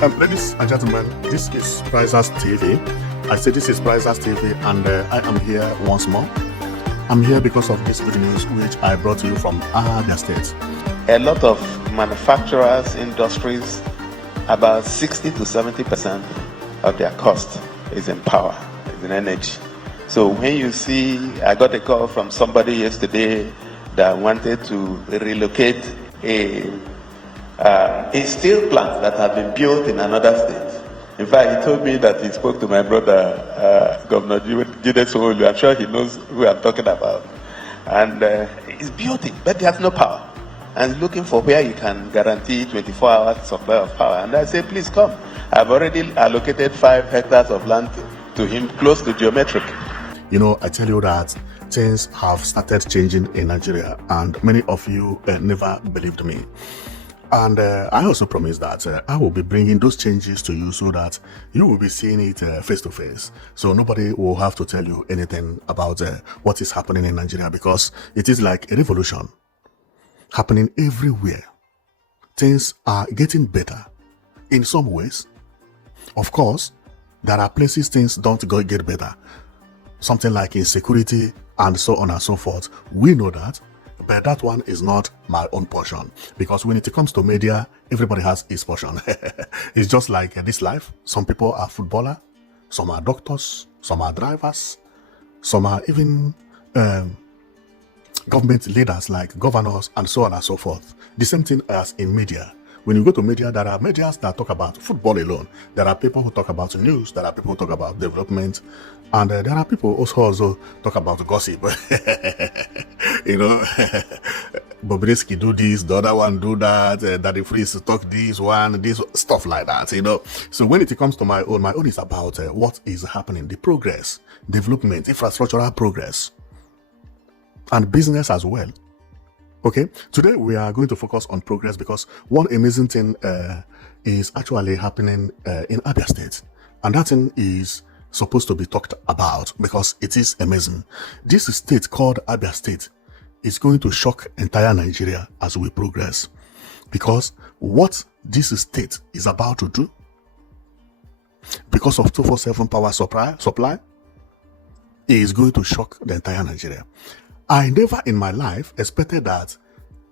Ladies and gentlemen, this is Prizers TV. I say this is Prizers TV, and I am here once more. I'm here because of this good news which I brought to you from Abia State. A lot of manufacturers, industries, about 60 to 70% of their cost is in power, is in energy. So when you see, I got a call from somebody yesterday that wanted to relocate a steel plant that had been built in another state. In fact, he told me that he spoke to my brother, Governor Jide Sowolu. I'm sure he knows who I'm talking about. And he's built it, but he has no power. And looking for where you can guarantee 24 hours supply of power. And I say, please come. I've already allocated 5 hectares of land to him close to geometric. You know, I tell you that things have started changing in Nigeria, and many of you never believed me. And I also promise that I will be bringing those changes to you so that you will be seeing it face to face. So nobody will have to tell you anything about what is happening in Nigeria, because it is like a revolution happening everywhere. Things are getting better in some ways. Of course, there are places things don't get better. Something like insecurity and so on and so forth. We know that. But that one is not my own portion, because when it comes to media, everybody has his portion. It's just like this life. Some people are footballers, some are doctors, some are drivers, some are even government leaders like governors and so on and so forth. The same thing as in media. When you go to media, there are medias that talk about football alone. There are people who talk about news. There are people who talk about development. And there are people also talk about gossip. You know, Bobrisky do this, the other one do that, Daddy Freeze talk this one, this stuff like that, you know. So when it comes to my own is about what is happening, the progress, development, infrastructural progress, and business as well. Okay, today we are going to focus on progress, because one amazing thing is actually happening in Abia State, and that thing is supposed to be talked about because it is amazing. This state called Abia State is going to shock entire Nigeria as we progress, because what this state is about to do, because of 247 power supply, is going to shock the entire Nigeria. I never in my life expected that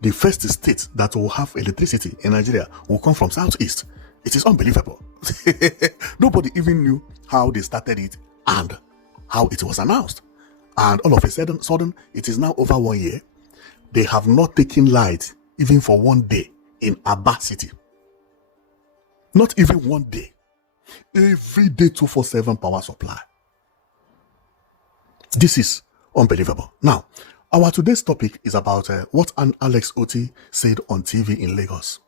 the first state that will have electricity in Nigeria will come from Southeast. It is unbelievable. Nobody even knew how they started it and how it was announced. And all of a sudden, it is now over 1 year. They have not taken light even for 1 day in Abia City. Not even 1 day. Every day 247 power supply. This is unbelievable. Now, our today's topic is about what an Alex Otti said on TV in Lagos.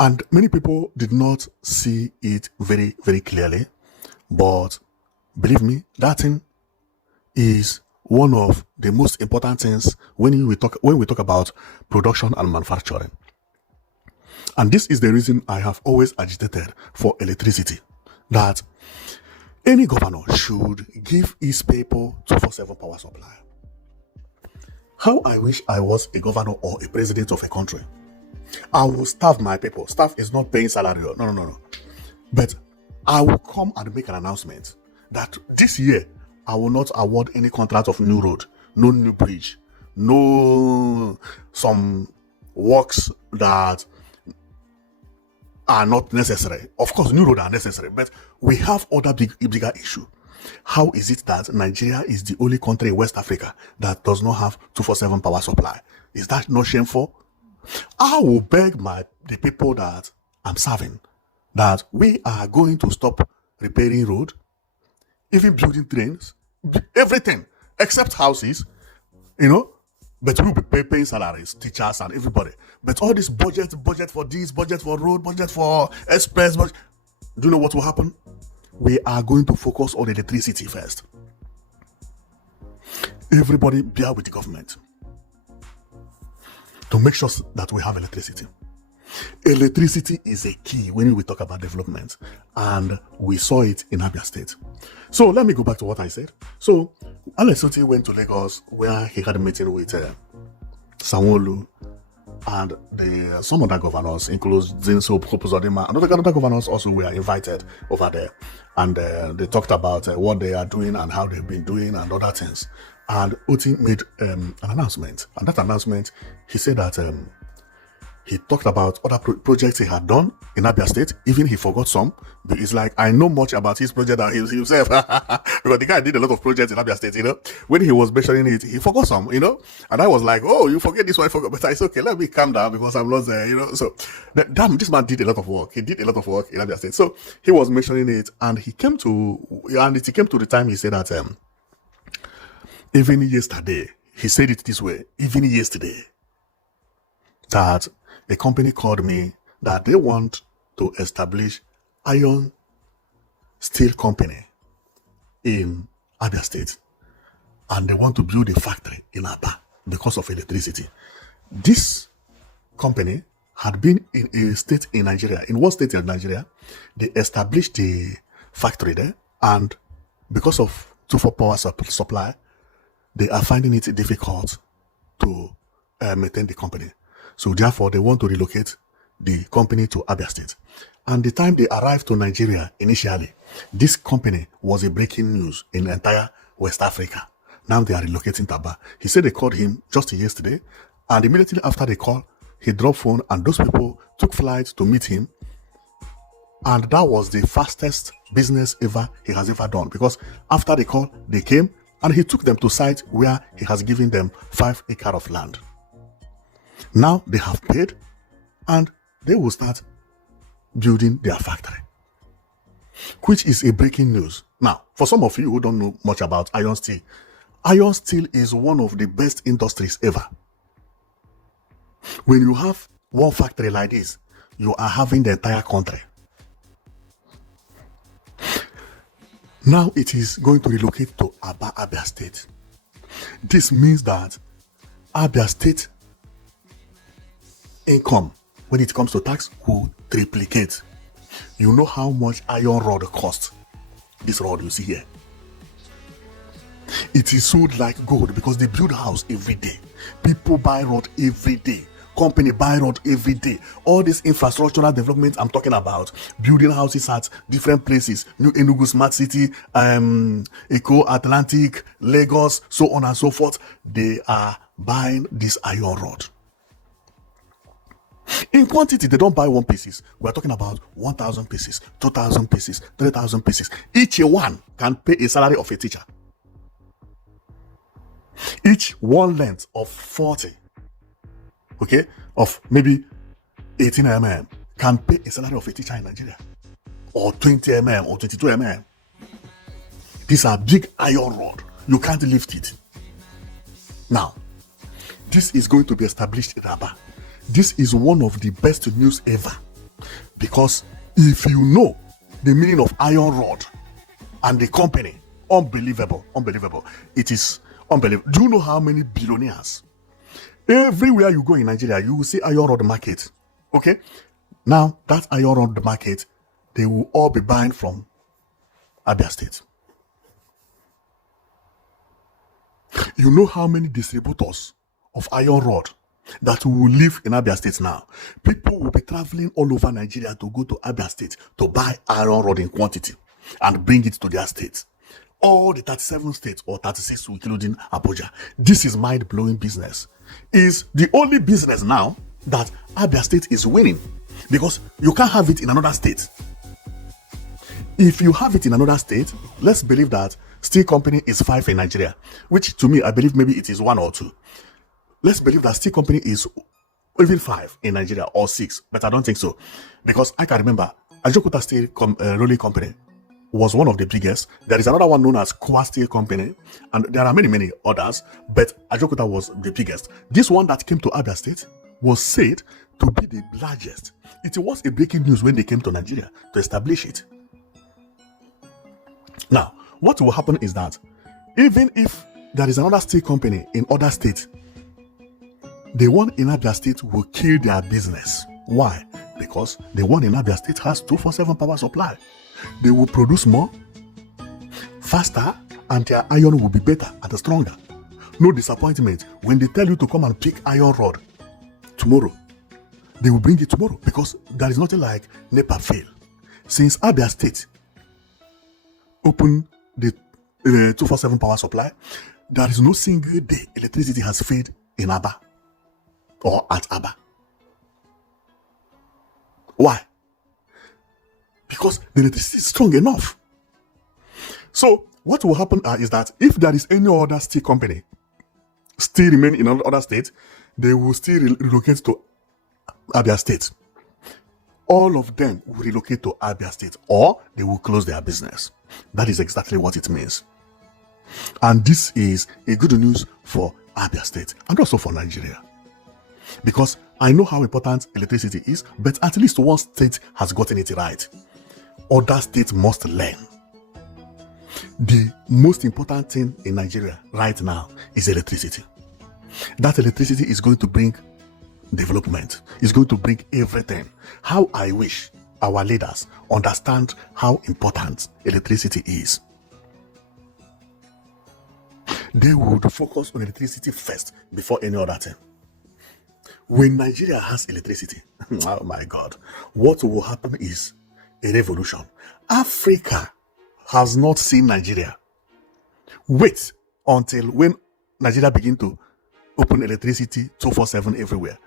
And many people did not see it very, very clearly. But believe me, that thing is one of the most important things when we talk about production and manufacturing. And this is the reason I have always agitated for electricity, that any governor should give his people 247 power supply. How I wish I was a governor or a president of a country. I will starve my people. Staff is not paying salary. No. But I will come and make an announcement that this year I will not award any contract of new road, no new bridge, no some works that are not necessary. Of course, new roads are necessary, but we have other bigger issue. How is it that Nigeria is the only country in West Africa that does not have 247 power supply? Is that not shameful? I will beg the people that I'm serving that we are going to stop repairing road, even building trains, everything except houses, you know. But we will be paying salaries, teachers and everybody. But all this budget for this, budget for road, budget for express, do you know what will happen? We are going to focus on electricity first. Everybody bear with the government to make sure that we have electricity. Electricity is a key when we talk about development, and we saw it in Abia State. So let me go back to what I said. So Alex Otti went to Lagos, where he had a meeting with Sanwo-Olu, And some other governors, includes Zinso Popozodima, and other governors also were invited over there. And they talked about what they are doing and how they've been doing and other things. And Otti made an announcement. And that announcement, he said that he talked about other projects he had done in Abia State. Even he forgot some. But it's like, I know much about his project than himself. Because the guy did a lot of projects in Abia State, When he was mentioning it, he forgot some, And I was like, oh, you forget this one, I forgot. But it's okay, let me calm down because I'm not there, So, damn, this man did a lot of work. He did a lot of work in Abia State. So, he was mentioning it, and he came to the time he said that, even yesterday, he said it this way, even yesterday, that a company called me that they want to establish iron steel company in Abia State, and they want to build a factory in Aba because of electricity. This company had been in a state in Nigeria, in one state in Nigeria. They established the factory there, and because of 2-4 power supply, they are finding it difficult to maintain the company. So therefore, they want to relocate the company to Abia State. And the time they arrived to Nigeria initially, this company was a breaking news in entire West Africa. Now they are relocating to Aba. He said they called him just yesterday, and immediately after the call, he dropped phone, and those people took flight to meet him. And that was the fastest business he has ever done, because after the call, they came and he took them to site where he has given them 5 acres of land. Now they have paid, and they will start building their factory, which is a breaking news. Now, for some of you who don't know much about iron steel is one of the best industries ever. When you have one factory like this, you are having the entire country. Now it is going to relocate to Abia State. This means that Abia State income, when it comes to tax, will triplicate. You know how much iron rod costs? This rod you see here. It is sold like gold because they build house every day. People buy rod every day. Company buy rod every day. All this infrastructural development I'm talking about, building houses at different places, New Enugu Smart City, Eco Atlantic, Lagos, so on and so forth. They are buying this iron rod. In quantity, they don't buy 1 pieces. We're talking about 1,000 pieces, 2,000 pieces, 3,000 pieces. Each one can pay a salary of a teacher. Each one length of 40, okay, of maybe 18 mm can pay a salary of a teacher in Nigeria, or 20 mm or 22 mm. These are big iron rod. You can't lift it. Now, this is going to be established in Aba. This is one of the best news ever, because if you know the meaning of iron rod and the company, unbelievable. It is unbelievable. Do you know how many billionaires? Everywhere you go in Nigeria, you will see iron rod market. Okay? Now, that iron rod market, they will all be buying from Abia State. You know how many distributors of iron rod that will live in Abia State now? People will be traveling all over Nigeria to go to Abia State to buy iron rod in quantity and bring it to their states. All the 37 states or 36, including Abuja. This is mind-blowing business. Is the only business now that Abia State is winning, because you can't have it in another state. If you have it in another state, let's believe that steel company is 5 in Nigeria, which to me, I believe maybe it is 1 or 2. Let's believe that steel company is even 5 in Nigeria or 6, but I don't think so, because I can remember Ajokuta Steel Rolling Company was one of the biggest. There is another one known as Kwa Steel Company, and there are many others, but Ajokuta was the biggest. This one that came to Abia State was said to be the largest. It was a breaking news when they came to Nigeria to establish it. Now, what will happen is that even if there is another steel company in other states, the one in Abia State will kill their business. Why? Because the one in Abia State has 24/7 power supply. They will produce more, faster, and their iron will be better and stronger. No disappointment when they tell you to come and pick iron rod tomorrow. They will bring it tomorrow because there is nothing like NEPA fail. Since Abia State opened the 247 power supply, there is no single day electricity has failed in Aba or at Aba. Why? Because the electricity is strong enough. So what will happen is that if there is any other steel company still remain in other states, they will still relocate to Abia State. All of them will relocate to Abia State, or they will close their business. That is exactly what it means. And this is a good news for Abia State and also for Nigeria. Because I know how important electricity is, but at least one state has gotten it right. Other states must learn. The most important thing in Nigeria right now is electricity. That electricity is going to bring development. It's going to bring everything. How I wish our leaders understand how important electricity is. They would focus on electricity first before any other thing. When Nigeria has electricity, oh my God, what will happen is a revolution. Africa has not seen Nigeria. Wait until when Nigeria begin to open electricity 247 everywhere.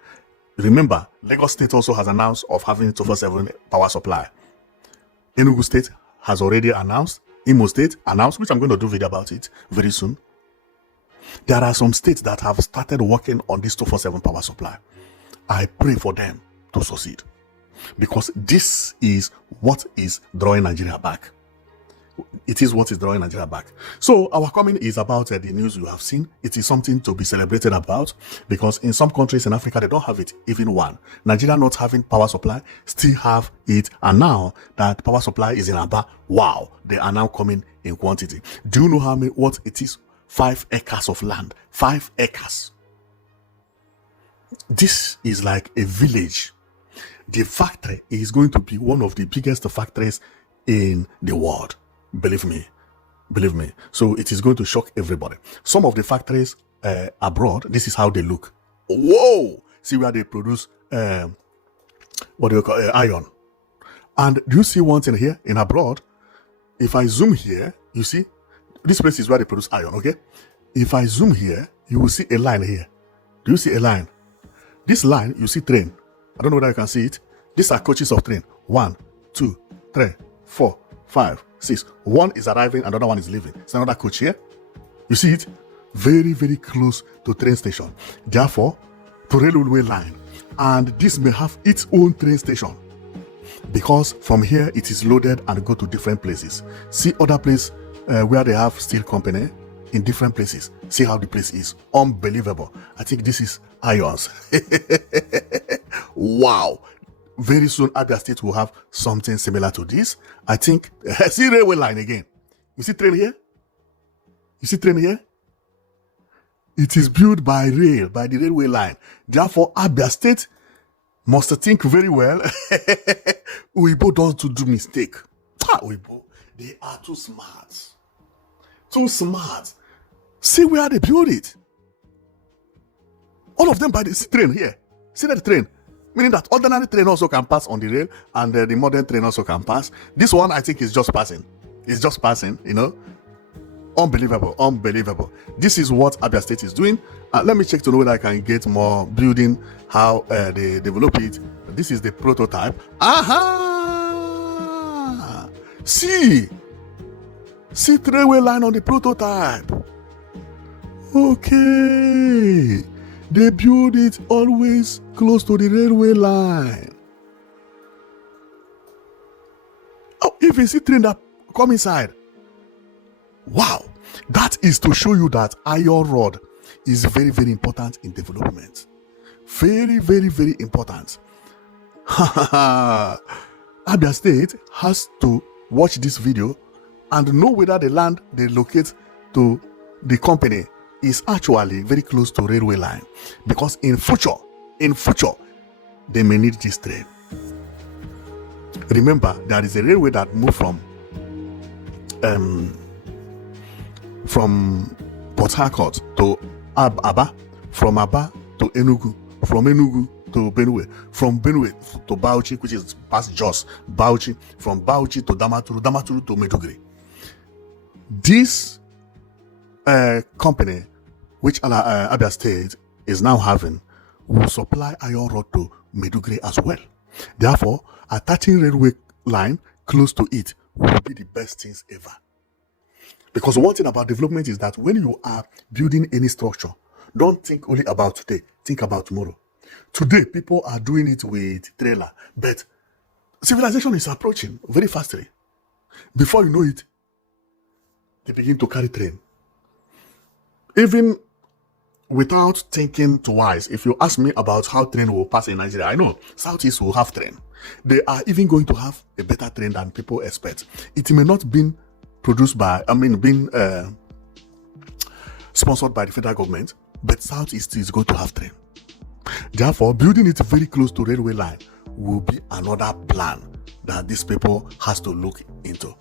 Remember, Lagos State also has announced of having 247 power supply. Enugu State has already announced. Imo State announced, which I'm going to do a video about it very soon. There are some states that have started working on this 247 power supply. I pray for them to succeed, because this is what is drawing Nigeria back. It is what is drawing Nigeria back. So our comment is about the news you have seen. It is something to be celebrated about, because in some countries in Africa, they don't have it, even one. Nigeria not having power supply, still have it. And now that power supply is in Aba, wow, they are now coming in quantity. Do you know what it is? 5 acres of land. 5 acres. This is like a village. The factory is going to be one of the biggest factories in the world. Believe me. So it is going to shock everybody. Some of the factories abroad, this is how they look. Whoa! See where they produce what do you call iron. And do you see one thing here in abroad? If I zoom here, you see this place is where they produce iron. Okay. If I zoom here, you will see a line here. Do you see a line? This line, you see train. I don't know whether you can see it. These are coaches of train. 1, 2, 3, 4, 5, 6. One is arriving, another one is leaving. It's another coach here. You see it? Very, very close to train station. Therefore, to railway line. And this may have its own train station, because from here it is loaded and go to different places. See other place where they have steel company in different places. See how the place is. Unbelievable. I think this is ions. Wow. Very soon Abia State will have something similar to this. I think. See railway line again. You see train here? You see train here? It is built by rail, by the railway line. Therefore, Abia State must think very well. Uibo don't do mistake. Uibo, they are too smart. Too smart. See where they build it. All of them by the train here. See that train? Meaning that ordinary train also can pass on the rail, and the modern train also can pass. This one, I think, is just passing. It's just passing, you know. Unbelievable, unbelievable. This is what Abia State is doing. Let me check to know whether I can get more building, how they develop it. This is the prototype. Aha! See railway line on the prototype. Okay. They build it always close to the railway line. Oh, if you see train that come inside. Wow. That is to show you that iron rod is very, very important in development. Very, very, very important. Abia State has to watch this video and know whether the land they locate to the company is actually very close to railway line, because in future they may need this train. Remember, there is a railway that moved from Port Harcourt to Aba, from Aba to Enugu, from Enugu to Benue, from Benue to Bauchi, which is past Jos, Bauchi, from Bauchi to Damaturu, Damaturu to Maiduguri. This company, which Abia State is now having, will supply iron rod to Maiduguri as well. Therefore, attaching railway line close to it will be the best things ever. Because one thing about development is that when you are building any structure, don't think only about today, think about tomorrow. Today, people are doing it with trailer, but civilization is approaching very fastly. Before you know it, they begin to carry train. Even without thinking twice, if you ask me about how train will pass in Nigeria, I know Southeast will have train. They are even going to have a better train than people expect. It may not be produced by, being sponsored by the federal government, but Southeast is going to have train. Therefore, building it very close to railway line will be another plan that these people has to look into.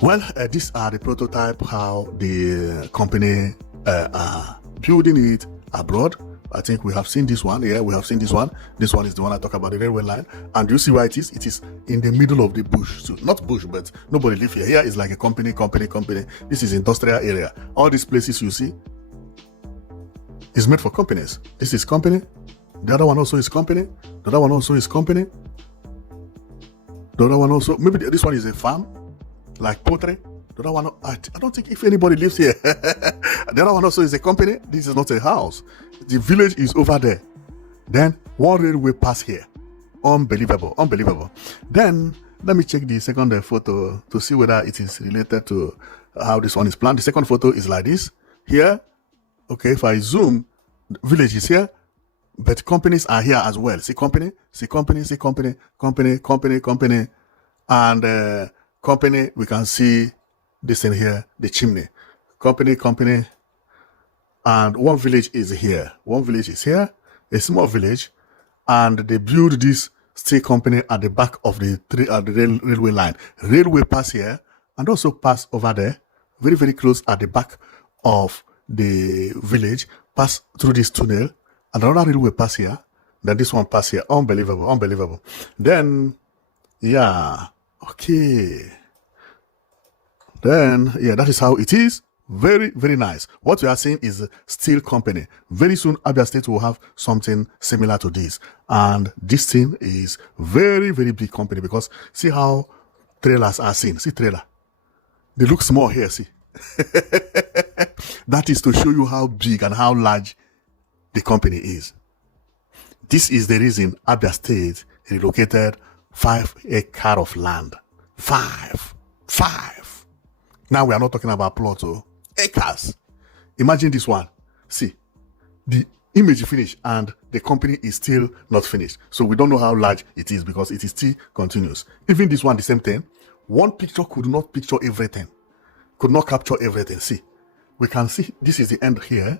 Well, these are the prototype how the company are building it abroad. I think we have seen this one. Yeah, we have seen this one. This one is the one I talk about, the railway line. And you see where it is? It is in the middle of the bush. So not bush, but nobody live here. Here is like a company. This is industrial area. All these places you see is made for companies. This is company. The other one also is company. The other one also is company. The other one also, maybe this one is a farm, like poultry. The other one, I don't think if anybody lives here. The other one also is a company. This is not a house. The village is over there. Then one railway pass here. Unbelievable. Then let me check the second photo to see whether it is related to how this one is planned. The second photo is like this. Here, okay, if I zoom, the village is here, but companies are here as well. See company. And company, we can see this in here, the chimney. Company. And one village is here. A small village. And they build this steel company at the back of the railway line. Railway pass here and also pass over there, very, very close at the back of the village, pass through this tunnel. And another railway pass here. Then this one pass here. Unbelievable. Then, yeah, okay. Then, yeah, that is how it is. Very, very nice. What we are seeing is a steel company. Very soon, Abia State will have something similar to this. And this thing is very, very big company because see how trailers are seen. See trailer. They look small here, see. That is to show you how big and how large the company is. This is the reason Abia State relocated 5 acres of land. 5. Now we are not talking about plots or acres. Imagine this one. See, the image finished and the company is still not finished. So we don't know how large it is because it is still continuous. Even this one, the same thing. One picture could not picture everything. Could not capture everything. See, we can see this is the end here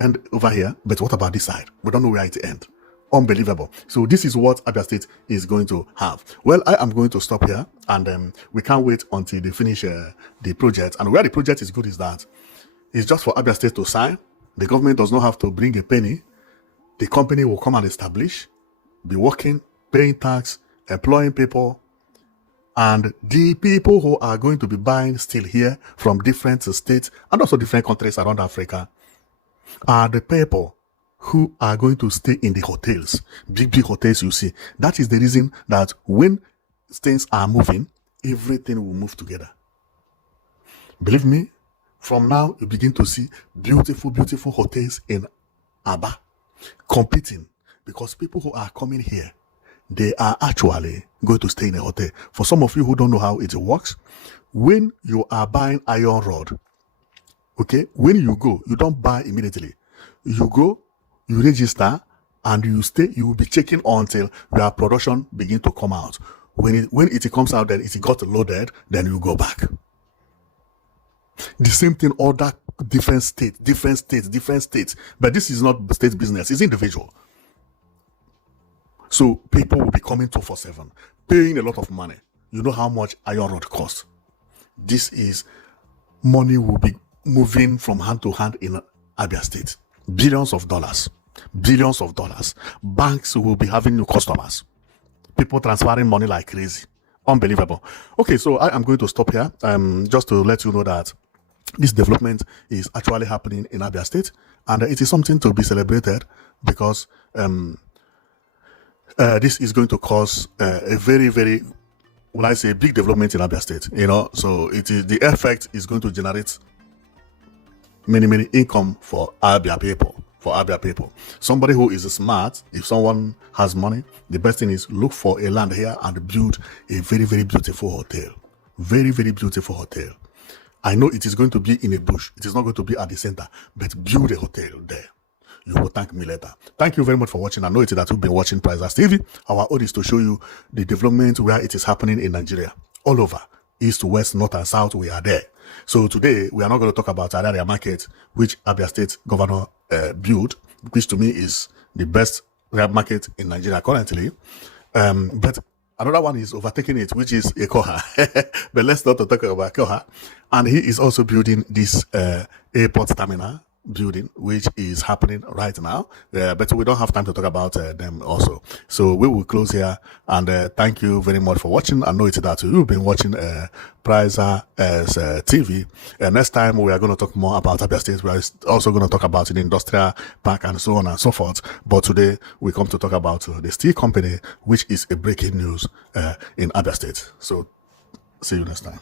and over here. But what about this side? We don't know where it ends. Unbelievable. So this is what Abia State is going to have. Well, I am going to stop here and we can't wait until they finish the project. And where the project is good is that it's just for Abia State to sign. The government does not have to bring a penny. The company will come and establish, be working, paying tax, employing people. And the people who are going to be buying steel here from different states and also different countries around Africa are the people who are going to stay in the hotels, big hotels you see. That is the reason that when things are moving, everything will move together. Believe me, from now you begin to see beautiful hotels in Aba competing because people who are coming here, they are actually going to stay in a hotel. For some of you who don't know how it works, when you are buying iron rod, okay, when you go, you don't buy immediately. You go, you register and you stay, you will be checking until your production begin to come out. When it comes out, then it got loaded, then you go back. The same thing, other different states. But this is not state business, it's individual. So people will be coming 247, paying a lot of money. You know how much iron rod costs. This is money will be moving from hand to hand in Abia State. Billions of dollars. billions of dollars. Banks will be having new customers. People transferring money like crazy. Unbelievable. Okay, so I am going to stop here. Just to let you know that this development is actually happening in Abia State, and it is something to be celebrated because this is going to cause a very, very, when I say big development in Abia State, so it is, the effect is going to generate many income for Abia people. Somebody who is smart, if someone has money, the best thing is look for a land here and build a very, very beautiful hotel. Very beautiful hotel. I know it is going to be in a bush. It is not going to be at the center, but build a hotel there. You will thank me later. Thank you very much for watching. I know it is that you've been watching Prizers TV. Our aim is to show you the development where it is happening in Nigeria. All over. East, west, north, and south, we are there. So today, we are not going to talk about Araria Market, which Abia State Governor built, which to me is the best market in Nigeria currently. But another one is overtaking it, which is Ekoha. But let's not talk about Ekoha. And he is also building this airport terminal building, which is happening right now. But we don't have time to talk about them also. So we will close here. And thank you very much for watching. I know it's that you've been watching Prizer TV. Next time we are going to talk more about Abia State. We are also going to talk about the industrial park and so on and so forth. But today we come to talk about the steel company, which is a breaking news in Abia State. So see you next time.